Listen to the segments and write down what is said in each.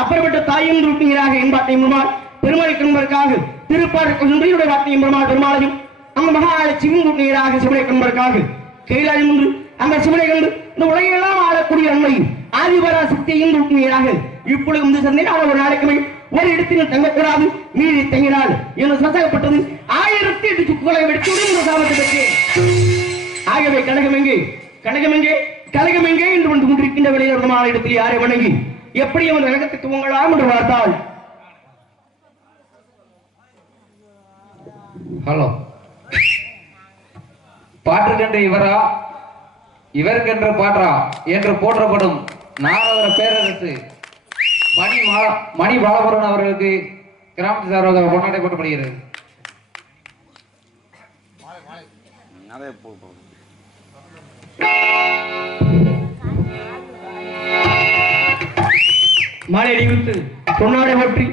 அப்பேற்பட்ட தாயும் ரூபியராக என்பாட்டை பெருமாள் பெருமாள் கண்பருக்காக திருப்பாடு சுந்தரியுடைய வார்த்தையும் பெருமாள் பெருமாளையும் அந்த மகாலட்சுமியும் ரூபியராக சிவனை கண்பருக்காக கைலாயம் ஒன்று அந்த சிவனை கண்டு இந்த உலகையெல்லாம் ஆளக்கூடிய அண்மையும் ஆதிபரா சக்தியும் ரூபியராக இப்பொழுது வந்து சந்தையில் ஒரு நாளைக்குமே ஒரு இடத்தில் தங்கக்கூடாது மீறி தங்கினால் என்று சந்தேகப்பட்டது 1008 சுக்குகளை வெடித்து இந்த சாபத்தை பெற்று ஆகவே கனகம் எங்கே கனகம் எங்கே கனகம் எங்கே என்று வந்து கொண்டிருக்கின்ற விளையாட இடத்தில் யாரை வணங்கி எப்படி அவன் நரகத்துக்கு உங்களாம் என்று பார்த்தால் ஹலோ பாட்டுக்கென்ற இவரா இவருக்கென்ற பாட்டா என்று போற்றப்படும் நாரதர பேரரசு மணி பாலபுரன் அவர்களுக்கு கிராமத்து சார்பாக கொண்டாடி போட்டப்படுகிறது. மாலை அணிவித்து பொன்னாடை பற்றி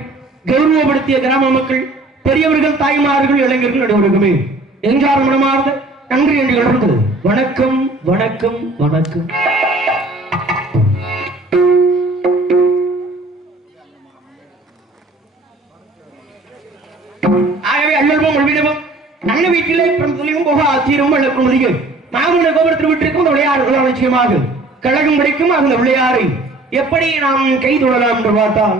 கௌரவப்படுத்திய கிராம மக்கள் பெரியவர்கள் தாய்மார்கள் இளைஞர்கள் அனைவருக்குமே எங்காரும் மனமார்ந்த நன்றி என்று தொடர்ந்தது. வணக்கம் வணக்கம் வணக்கம். ஆகவே அண்ணல்வோம் ஒழிவிடவும் நல்ல வீட்டிலே பிறந்ததையும் போக ஆச்சரியமும் வளர்க்கும் அதிகம் மாமன கோபுரத்தில் விட்டிருக்கும் விளையாடுகள் நிச்சயமாக கழகம் கிடைக்கும் அந்த விளையாறை எப்படி நாம் கை தொடலாம் என்று பார்த்தால்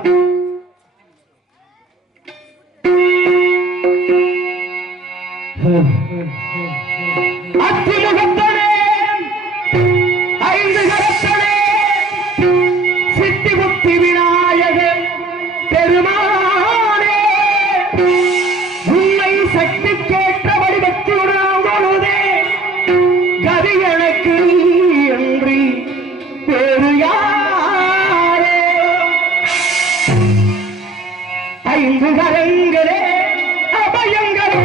அத்திமுகத்தனே ஐந்து கரத்தனே சித்தி புத்தி விநாயகர் பெருமானே உன்னை சக்தி கேட்ட வடிவத்துடன் பொழுதே கதி எனக்கு என்று பெரு யாரே ஐந்து கரங்களே அபயங்களே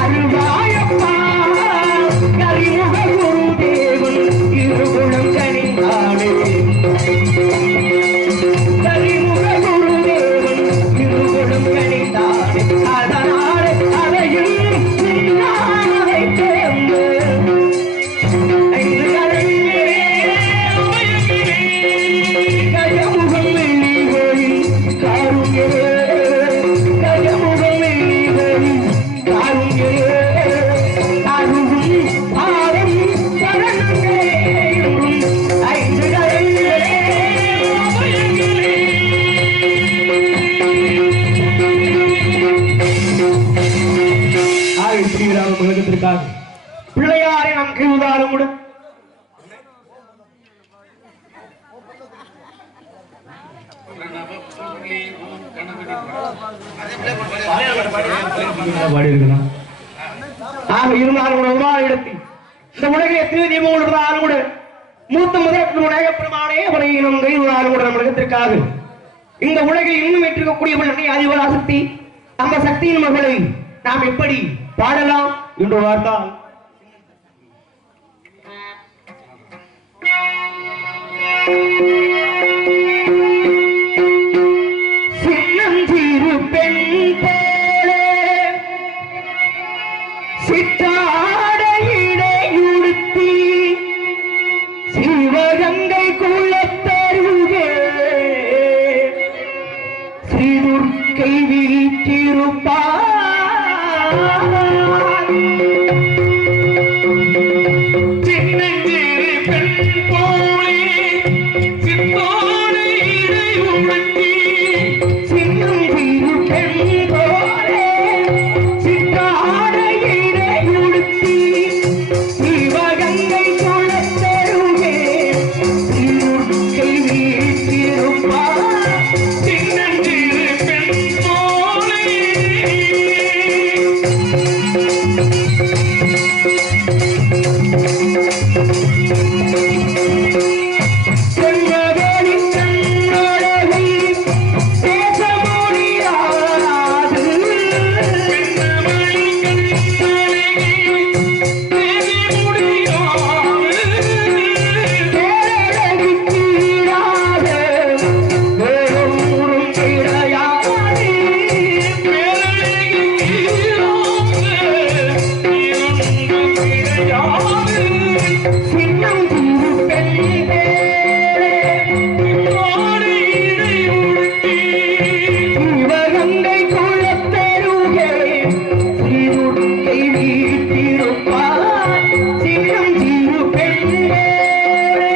அருவாய் என்பதற்காக பிள்ளையாரை நாம் கைவிடாலும் கூட இருந்தாலும் கூட ஒரு இடத்தில் இந்த உலகில் எத்தனை தீபங்கள் இருந்தாலும் கூட மூத்த முதல் விநாயகப்பெருமானே வரையினும் கைவிடாலும் கூட நம்ம இடத்திற்காக இந்த உலகில் இன்னும் ஏற்றிருக்கக்கூடிய அதிபராசக்தி அந்த சக்தியின் மகளை நாம் எப்படி பாடலாம் என்று பார்த்தால் சின்னஞ்சிறு பெண் போல சித்தாடையிடை உடுத்தி சிவகங்கை குளத்தருகே ஸ்ரீதுர்க்கை வீற்றிருப்பார் சின்னஞ்சிறு பெண் போலே சித்தாடையிடை உடுத்தி சின்னஞ்சிறு பெண் போலே சித்தாடையிடை உடுத்தி சிவகங்கை குளத்தருகே ஸ்ரீதுர்க்கை வீற்றிருப்பார் சின்னஞ்சிறு பெண் போலே செல்வவேலின் கண்ணழகை பேச முடியாது செல்வவேலின் கண்ணழகை பேச முடியாது பேரழகு தீராத வேறொன்றும் கிடையாது பேரழகு தீராத வேறொன்றும் கிடையாது சின்னம் பெண் பேரே சித்தாடையிடை உடுத்தி சிவகங்கை குளத்தருகே ஸ்ரீதுர்க்கை வீற்றிருப்பார் சின்னம் சிறு பெண் பேரே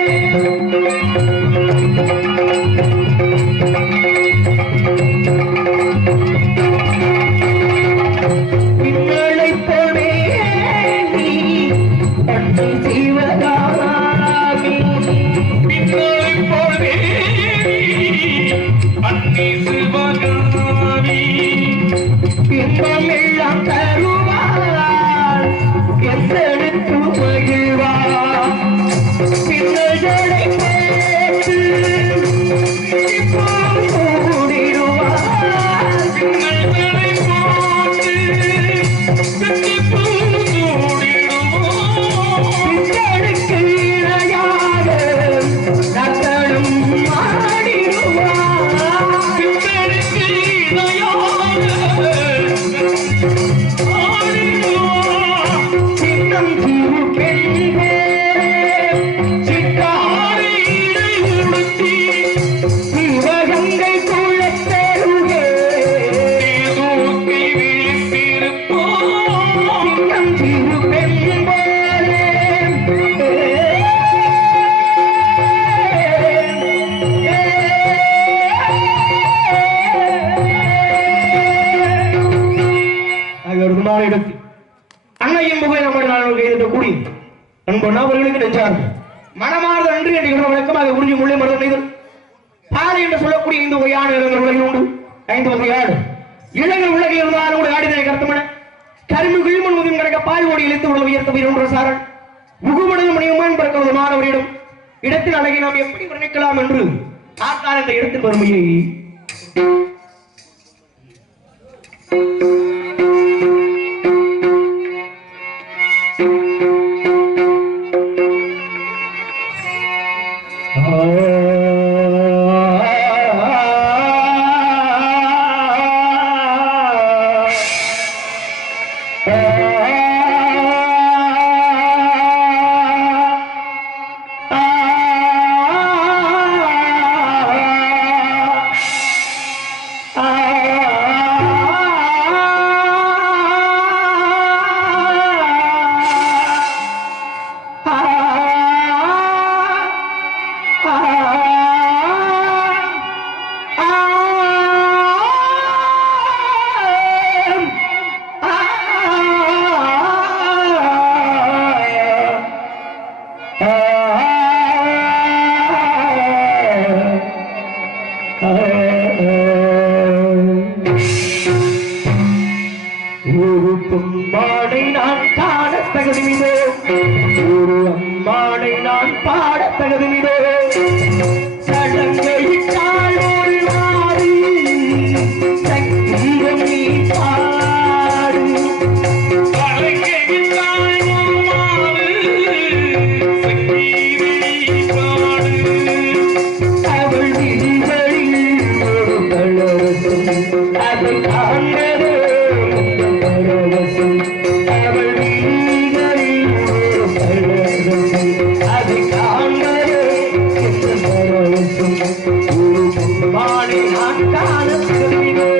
பின்னலை போலே நீ பட்டு சிவகாமி பின்னலை போலே அன்னி சிவகாமி இன்பமெல்லாம் தருவார் எத்தெடுத்து மகிழ்வார் பின்னலை கேட்டு கூடிடுவார் பின்னலை போட்டு பின்னலுக்கு இணையாக நர்த்தனம் ஆடிடுவார் பின்னலுக்கு இணையாக ஆடிடுவார் சின்னம் சிறு பெண் சித்தாடையிடை உடுத்தி சிவகங்கை குளத்தருகே தூக்கி வீழ்த்திருப்பார் சின்னம் சிறு பெண் போலே இடத்தில் அன்னையின் முகை நம்முடைய நாள் கைது கூடி அன்பொன்னா அவர்களுக்கு நெஞ்சார் மனமார்ந்த நன்றி என்று வழக்கமாக உறிஞ்சி முள்ளை மருதனைகள் பாதை என்று சொல்லக்கூடிய இந்த வகையான இளைஞர் உலகில் உண்டு 5 வகையான இளைஞர் உலகில் இருந்தாலும் கூட ஆடிதனை கருத்துமன கரும்பு கிழிமன் முதும் கிடக்க பால் ஓடி இழுத்து உள்ள உயர்த்த வீரன்ற சாரல் முகுமடல் மணியுமான் பிறக்க மாணவரிடம் இடத்தில் அழகை நாம் எப்படி வர்ணிக்கலாம் என்று பார்த்தால் இந்த இடத்தில் வறுமையை அதை காண்பதே பரவசம் அவள் விழிகளில் ஒரு பரவசம் அதை காண்பதே பரவசம் பாடி நான் காண திரும்பினோ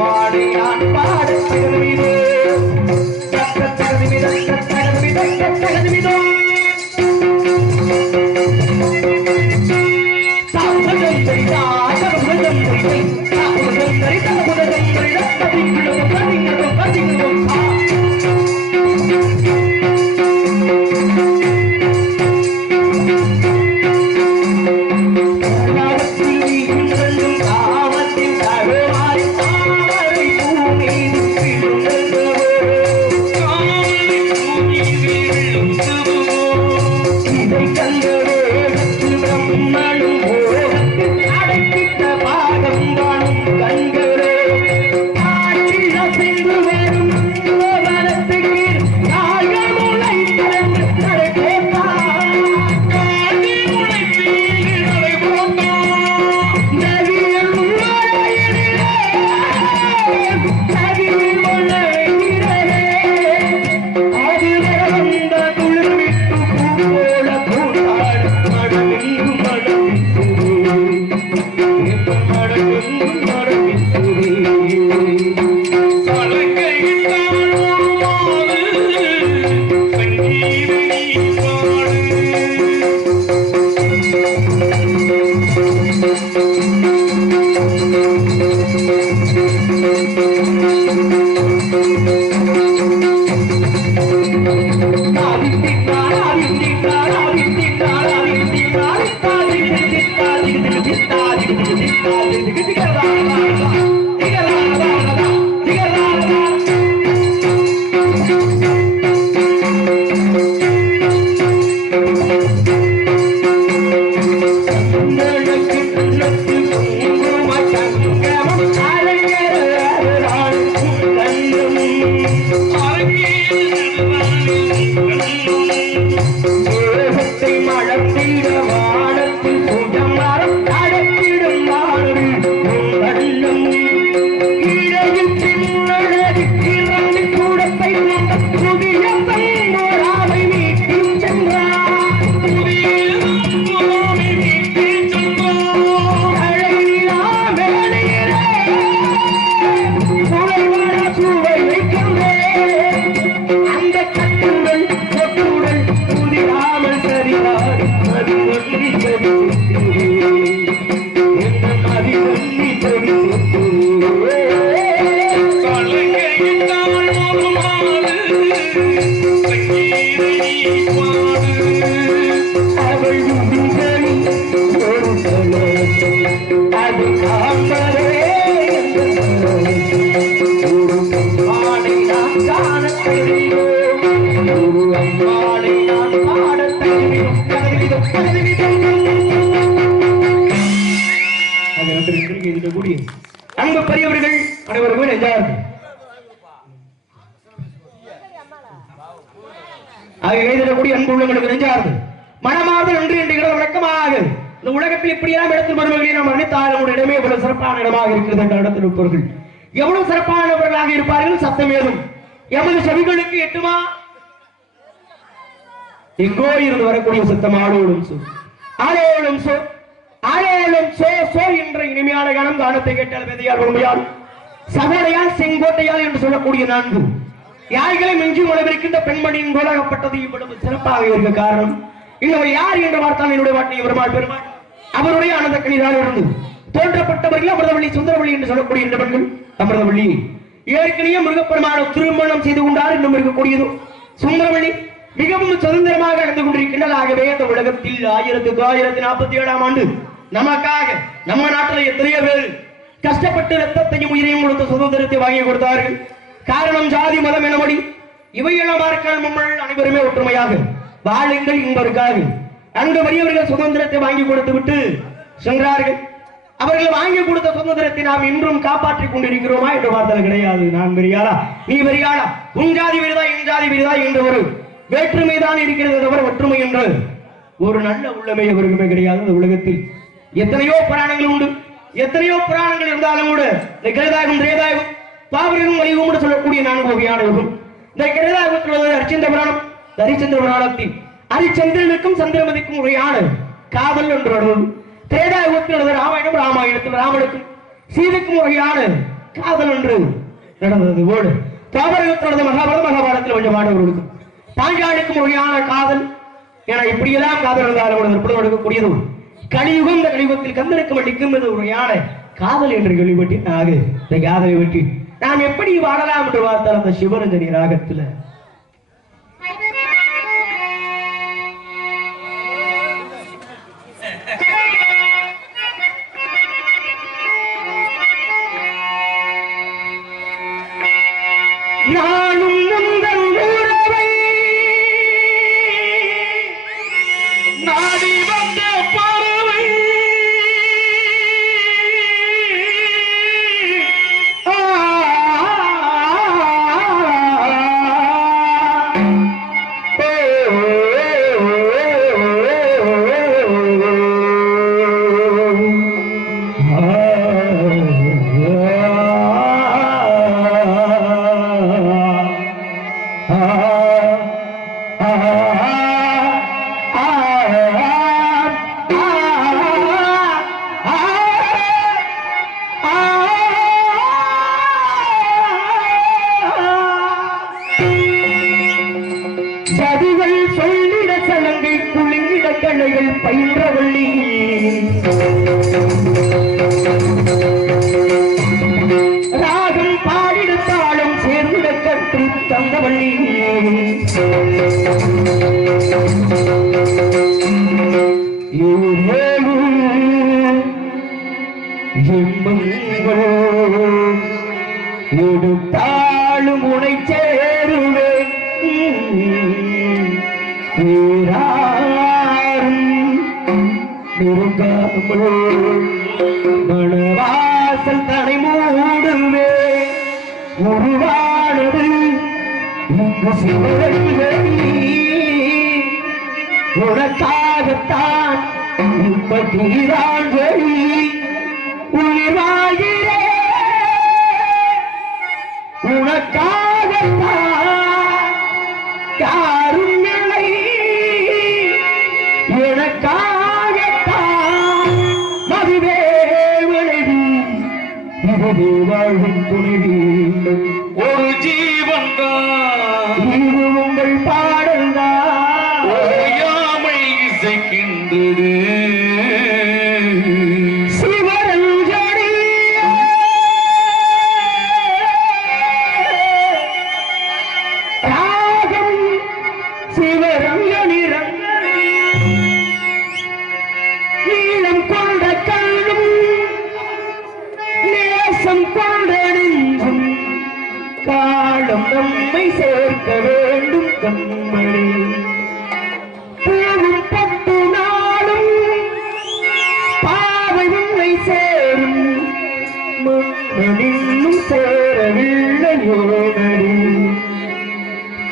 பாடி நான் பாட திரும்பினோ அன்பு பெரியவர்கள் அனைவருக்கும் நெஞ்சார்கள் கைதிடக்கூடிய அன்பு உள்ளவர்களுக்கு நெஞ்சார்கள் மனமார்ந்த நன்றி என்ற வழக்கமாக இந்த உலகத்தில் இப்படியெல்லாம் இடத்தில் வருவர்களை நாம் அனைத்தாலும் நம்முடைய இடமே இவ்வளவு சிறப்பான இடமாக இருக்கிறது என்ற இடத்தில் இருப்பவர்கள் எவ்வளவு சிறப்பானவர்களாக இருப்பார்கள் சத்தம் ஏதும் எமது செவிகளுக்கு எட்டுமா எங்கோ இருந்து வரக்கூடிய சத்தம் ஆளோடும் சோ ஆளோடும் சோ ஆளோடும் சோ சோ என்ற இனிமையான கணம் காணத்தை கேட்டால் வேதையால் உண்மையால் சகோடையால் செங்கோட்டையால் என்று சொல்லக்கூடிய நான்கு யார்களை மிஞ்சி உணவிருக்கின்ற பெண்மணியின் கோலாகப்பட்டது இவ்வளவு சிறப்பாக இருக்க காரணம் இன்னொரு யார் என்று பார்த்தால் என்னுடைய வாட்டினை பெருமாள் பெருமாள் அவருடைய ஆனந்த கணிதான் இருந்து தோன்றப்பட்டவர்கள் அமிர்தவள்ளி சுந்தரவள்ளி என்று சொல்லக்கூடிய இந்த பெண்கள் அமிர்தவள்ளி ஏற்கனவே முருகப்பெருமான திருமணம் செய்து கொண்டார் இன்னும் இருக்கக்கூடியதோ சுந்தரவள்ளி மிகவும் சுதந்திரமாக நடந்து கொண்டிருக்கின்றால். ஆகவே இந்த உலகத்தில் 1947ஆம் ஆண்டு நமக்காக நம்ம நாட்டில் எத்தனையோ பேர் கஷ்டப்பட்டு ரத்தத்தையும் உயிரையும் கொடுத்த சுதந்திரத்தை வாங்கி கொடுத்தார்கள். காரணம் ஜாதி மதம் எனபடி இவையெல்லாம் பார்க்கால் நம்மள் அனைவருமே ஒற்றுமையாக வாழுங்கள் என்பதற்காக அங்கு வறியவர்கள் சுதந்திரத்தை வாங்கி கொடுத்து விட்டு சென்றார்கள். அவர்கள் வாங்கி கொடுத்த சுதந்திரத்தை நாம் இன்றும் காப்பாற்றிக் கொண்டிருக்கிறோமா என்று பார்த்தது கிடையாது. நான் பெரியாளா நீ பெரியாளா உன் ஜாதி விருதா என் ஜாதி விருதா என்ற ஒரு வேற்றுமை தான் இருக்கிறது தவிர ஒற்றுமை என்று ஒரு நல்ல உள்ளமை அவர்களுமே கிடையாது. அந்த உலகத்தில் எத்தனையோ புராணங்கள் உண்டு, எத்தனையோ புராணங்கள் இருந்தாலும் கூட இந்த கிரேதாயுகம் திரேதாயுகம் பாபரகம் வலியுகம் சொல்லக்கூடிய 4 வகையான யுகம். இந்த கிரேதாயுகத்தில் உள்ளது ஹரிச்சந்திர புராணம். ஹரிச்சந்திர புராணத்தில் ஹரிச்சந்திரனுக்கும் சந்திரமதிக்கும் முறையான காதல் என்று வருவது. திரேதாயுகத்தில் உள்ளது ராமாயணம். ராமாயணத்தில் ராமனுக்கும் சீதைக்கும் வகையான காதல் என்று நடந்தது போடு. பாபரகத்தில் உள்ளது மகாபாரதம். மகாபாரதத்தில் கொஞ்சம் மாணவர்களுக்கும் பாஞ்சாலிக்கும் வகையான காதல் என இப்படியெல்லாம் காதல் இருந்தாலும் எடுக்கக்கூடியது கலியுகம். இந்த கலியுகத்தில் கந்தனுக்கு மடிக்கும் என்று உரையான காதல் என்று கேள்விப்பட்டு இந்த காதலை பற்றி நாம் எப்படி வாழலாம் என்று பார்த்தால் அந்த சிவரஞ்சனி ராகத்துல நானும் உங்கள் உறவை நாடி வந்த பறவை சதிகள் சொல்லிட சலங்கை குலுங்கிட கலைகள் பயின்றவள்ளி ராகம் பாடிட தாளம் சேர்ந்திட கற்று தந்தவள்ளி எடுத்தாளும் உனை சேருவேன் மணவாசல் தனை மூடுவே உருவானது இங்கு சிவரடி உனக்காகத்தான் இப்படிதான் வழி உயிர் வாழ்கிறே உனக்காகத்தான் யாரும் இல்லை எனக்காகத்தான் மதுவே விளைவி இதுவே வாழ்வின் துணிவி ஒரு ஜீவன் இது உங்கள் பாடல் தான் ஓயாமை இசைக்கின்றது சிவரஞ்சனி ராகம் சிவரஞ்சனி ரங்கனி நீளம் கொண்ட கல்லும் நேசம் கொண்ட நெஞ்சும் காலம் நம்மை சேர்க்க வேண்டும் கண்மணி பூவும் பட்டு நாளும் பாவை உன்னை சேரும் மண்ணின்னும் சேரவில்லையோ நடி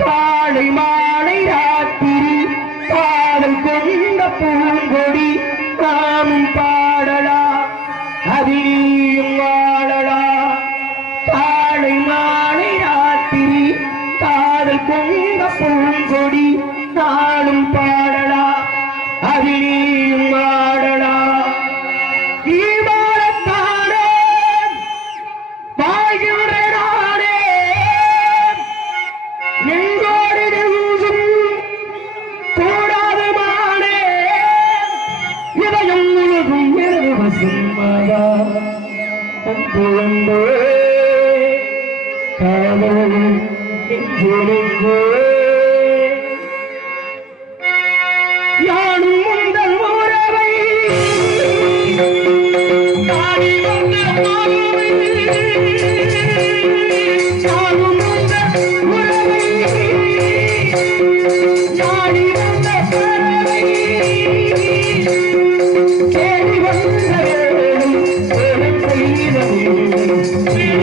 காலை மாலை ராத்திரி காதல் கொண்ட பூங்கொடி நாமும் பாடலா அதிலும் வாழலா காலை மாலை ராத்திரி காதல் கொண்ட பூங்கொடி நாளும் பாடலா அதிலும் வாழலா ஈவாரத்தானே வாழ்கின்ற நாடே நெஞ்சோடு நெஞ்சும் கூடாது மானே இதயம் முழுதும் சும்மாதா அன்பு காதல் நெஞ்சொழுங்கு யானும் முந்தல் உறவை நாடி வந்த பறவை யானும் முந்தல் உறவை நாடி வந்த பறவை தேடி வந்த வேளை வேடம் செய்த வேளை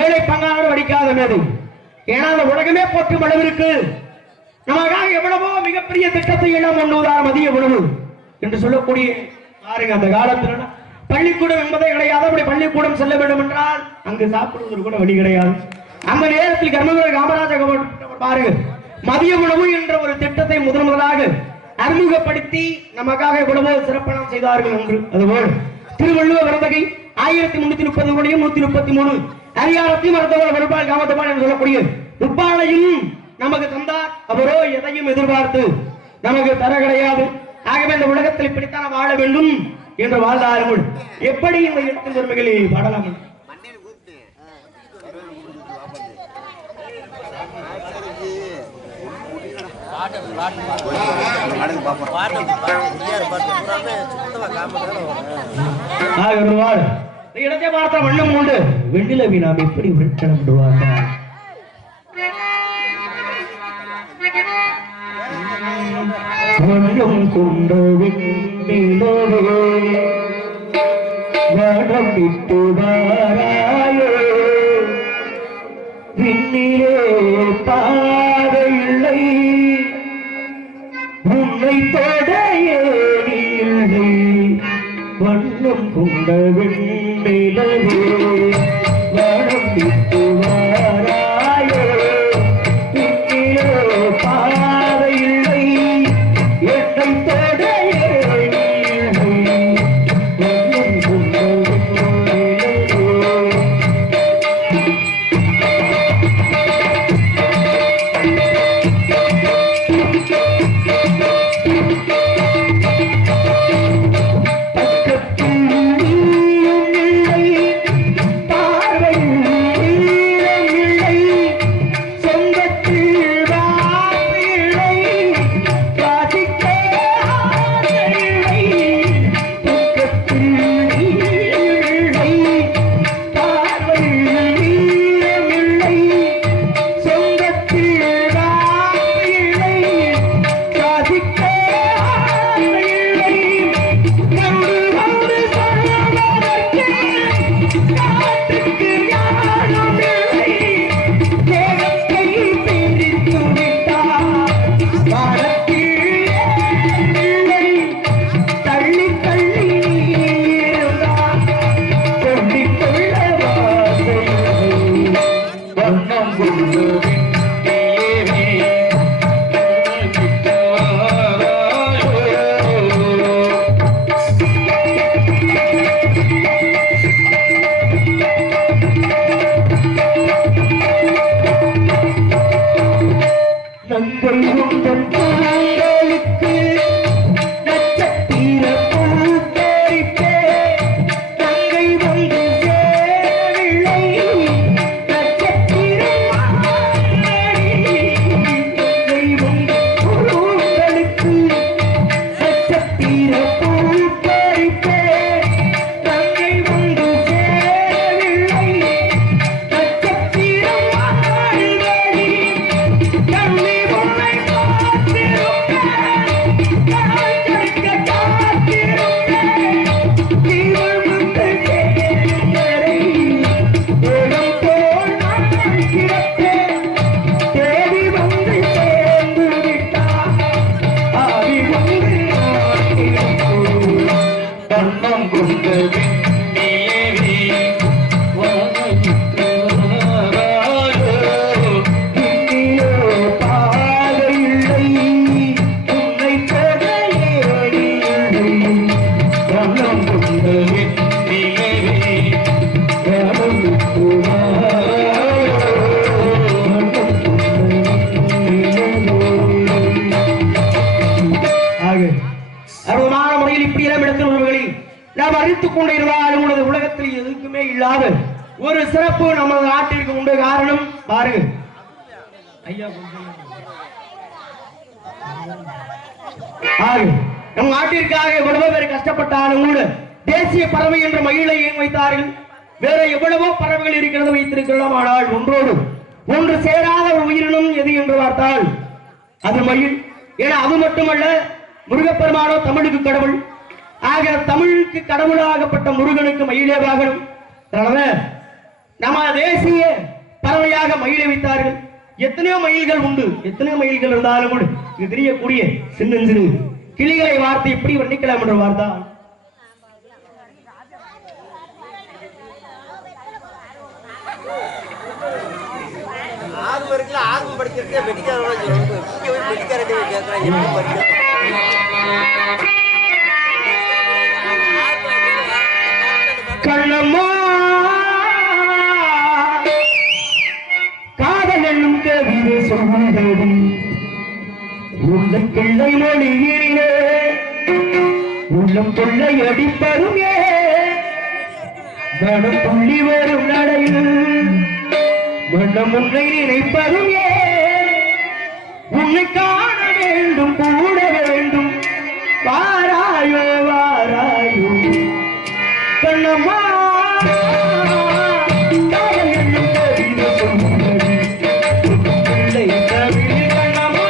ஏழை பங்காளர் வடிக்காத மேதை. ஏன்னா அந்த உலகமே போற்றும் அளவிற்கு நமக்காக எவ்வளவோ மிகப்பெரிய திட்டத்தை எல்லாம் கொண்டுவதார் மதிய உணவு என்று சொல்லக்கூடிய பாருங்க. அந்த காலத்துல பள்ளிக்கூடம் என்பதே கிடையாது. அப்படி பள்ளிக்கூடம் செல்ல வேண்டும் என்றால் அங்கு சாப்பிடுவதற்கு கூட வழி கிடையாது. அந்த நேரத்தில் கர்மவீரர் காமராஜர் பாருங்க மதிய உணவு என்ற ஒரு திட்டத்தை முதலாக அறிமுகப்படுத்தி நமக்காக எவ்வளவோ சிறப்பனம் செய்தார்கள் என்று. அதுபோல் திருவள்ளுவர் விருந்தகை 1330 133 அதிகாரத்தையும் மருத்துவர் வருபால் காமத்தபால் என்று சொல்லக்கூடிய முப்பாளையும் நமக்கு தந்தார். அவரோ எதையும் எதிர்பார்த்து நமக்கு தர கிடையாது. ஆகவே இந்த உலகத்தில் இப்படித்தான் வாழ வேண்டும் என்று வாழ்ந்தார்கள். எப்படி இந்த இடத்தின் பெருமைகளை பாடலாம்? இடத்தை பார்த்த வண்ணம் உண்டு வெண்ணிலவி நாம் எப்படி விரட்டணும் வண்ணம் கொண்ட வெண்ணிலவே வனம் விட்டு வாராயோ விண்ணிலே பாதையில்லை உன்னை தொட ஏனில்லை வண்ணம் கொண்ட வெண்ணிலவே வனம் விட்டு வாராயோ விண்ணிலே பாதையில்லை என்னை தொட ஏனில்லை வண்ணம் கொண்ட உலகத்தில் எதுக்குமே இல்லாத ஒரு சிறப்பு நமது நாட்டிற்கு உண்டு. காரணம் பாருங்க நம் நாட்டிற்காக எவ்வளவோ பேர் கஷ்டப்பட்டாலும் கூட தேசிய பறவை என்ற மயிலை ஏன் வைத்தார்கள்? வேற எவ்வளவோ பறவைகள் இருக்கிறது வைத்திருக்கிறோம். ஆனால் ஒன்றோடு ஒன்று சேராத ஒரு உயிரினம் எது என்று பார்த்தால் அது மயில். ஏன்னா அது மட்டுமல்ல, முருகப்பெருமானோ தமிழுக்கு கடவுள். ஆக தமிழுக்கு கடவுளாகப்பட்ட முருகனுக்கு மயிலே வாகனம். அதனால நம்ம தேசிய பறவையாக மயிலை வைத்தார்கள். எத்தனையோ மயில்கள் உண்டு. எத்தனையோ மயில்கள் இருந்தாலும் கூட இது தெரியக்கூடிய சின்ன சிறு கிளிகளை வார்த்தை எப்படி வர்ணிக்கலாம் என்ற வார்த்தை கண்ணம்மா காதல் என்னும் கவிதை சொல்லுதடி உள்ள கிள்ளை மொழியிலே உள்ளம் தொல்லை அடிப்பதும் மனம் துள்ளி வரும் நடையில் மனம் உன்னை நினைப்பதும் உன்னை காண வேண்டும் கூட வேண்டும் வாராயோ வாராயோ கண்ணம்மா காதல் என்னும் கவிதை சொல்லுதடி உள்ள கவிதை கண்ணம்மா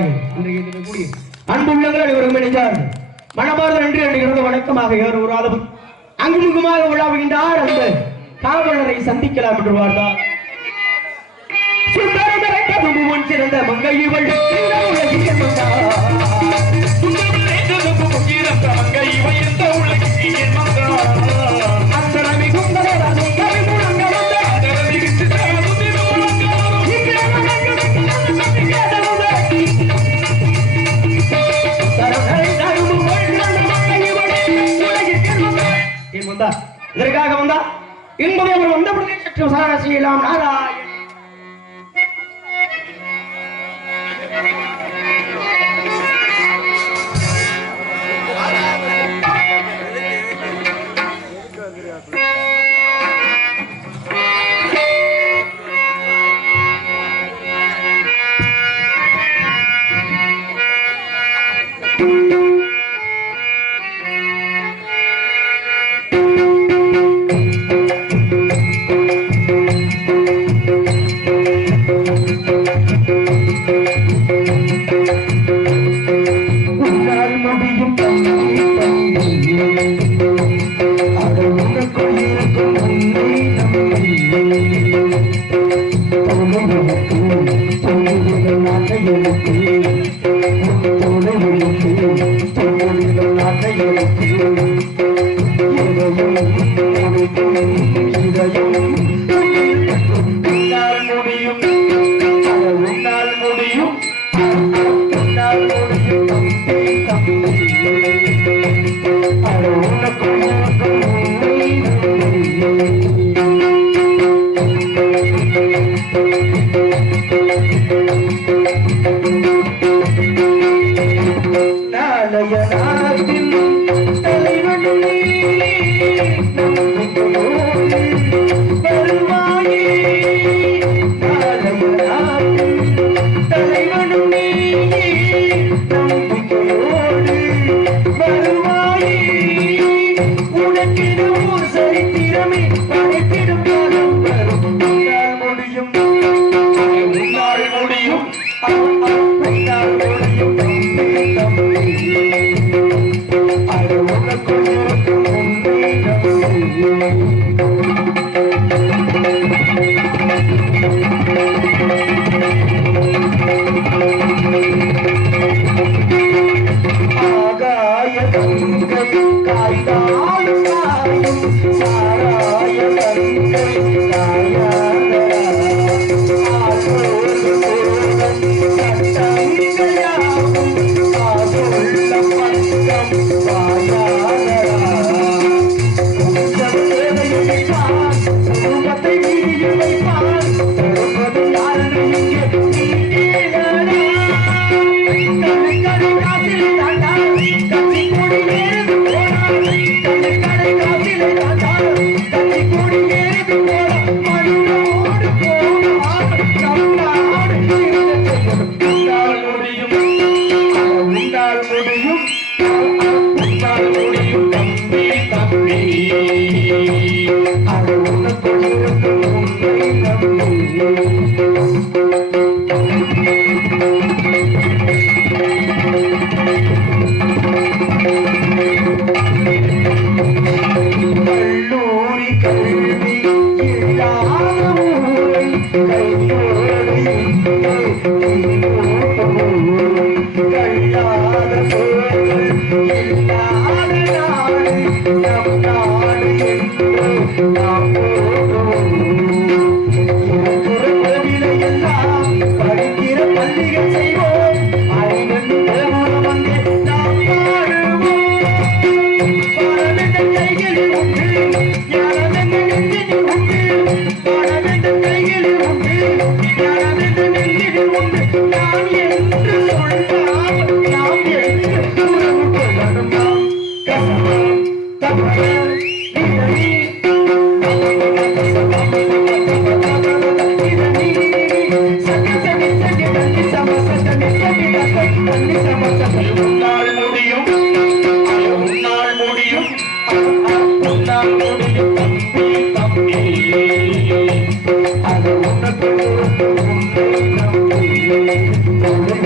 என்பதாக இன்றைக்கு இருக்கக்கூடிய அன்பு உள்ளங்கள் அனைவரும் இணைந்தார்கள். மனமார்ந்த நன்றி என்கிறது வணக்கமாக ஏறு உறாதவர் அங்குமுகமாக உலாவுகின்றார். அந்த காவலரை சந்திக்கலாம் என்று வாழ்ந்தார். சிறந்த மங்கை இவள் இதற்காக வந்தா என்பதை அவர் வந்தபடி சற்று விசாரணை செய்யலாம். Narayan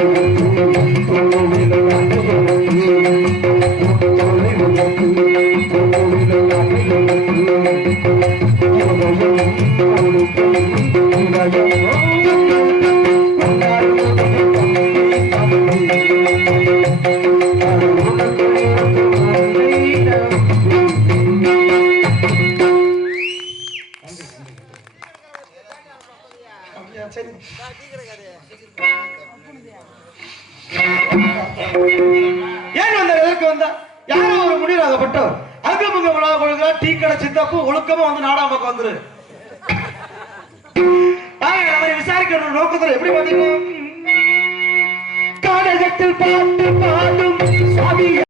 Thank you. ஏன் வந்த எதற்கு வந்தா யாரோ ஒரு முடிவாகப்பட்டவர் அங்கமுங்க உணவு கொடுக்குற டீ கடை சித்தப்பு ஒழுக்கமா வந்து நாடாமக்கு வந்துரு விசாரிக்கிற நோக்கத்துல எப்படி பாத்தீங்கன்னா காடகத்தில் பாட்டு